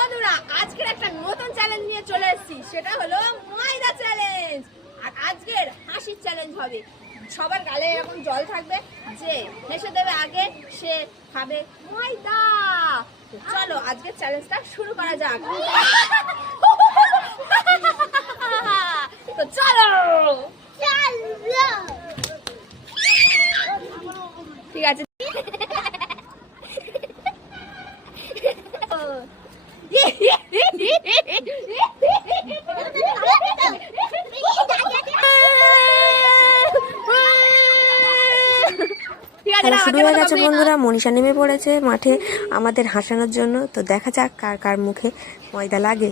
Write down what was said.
বন্ধুরা আজকের একটা নতুন চ্যালেঞ্জ নিয়ে চলে এসেছি, সেটা হলো ময়দা চ্যালেঞ্জ। আর আজকের হাসির চ্যালেঞ্জ হবে। সবার গালে এরকম জল থাকবে, যে হেসে দেবে আগে সে খাবে ময়দা। চলো আজকের চ্যালেঞ্জটা শুরু করা যাক। তো চলো ঠিক আছে। শুরু হয়ে গেছে বন্ধুরা, মনীষা নেমে পড়েছে মাঠে আমাদের হাসানোর জন্য। তো দেখা যাক কার কার মুখে ময়দা লাগে।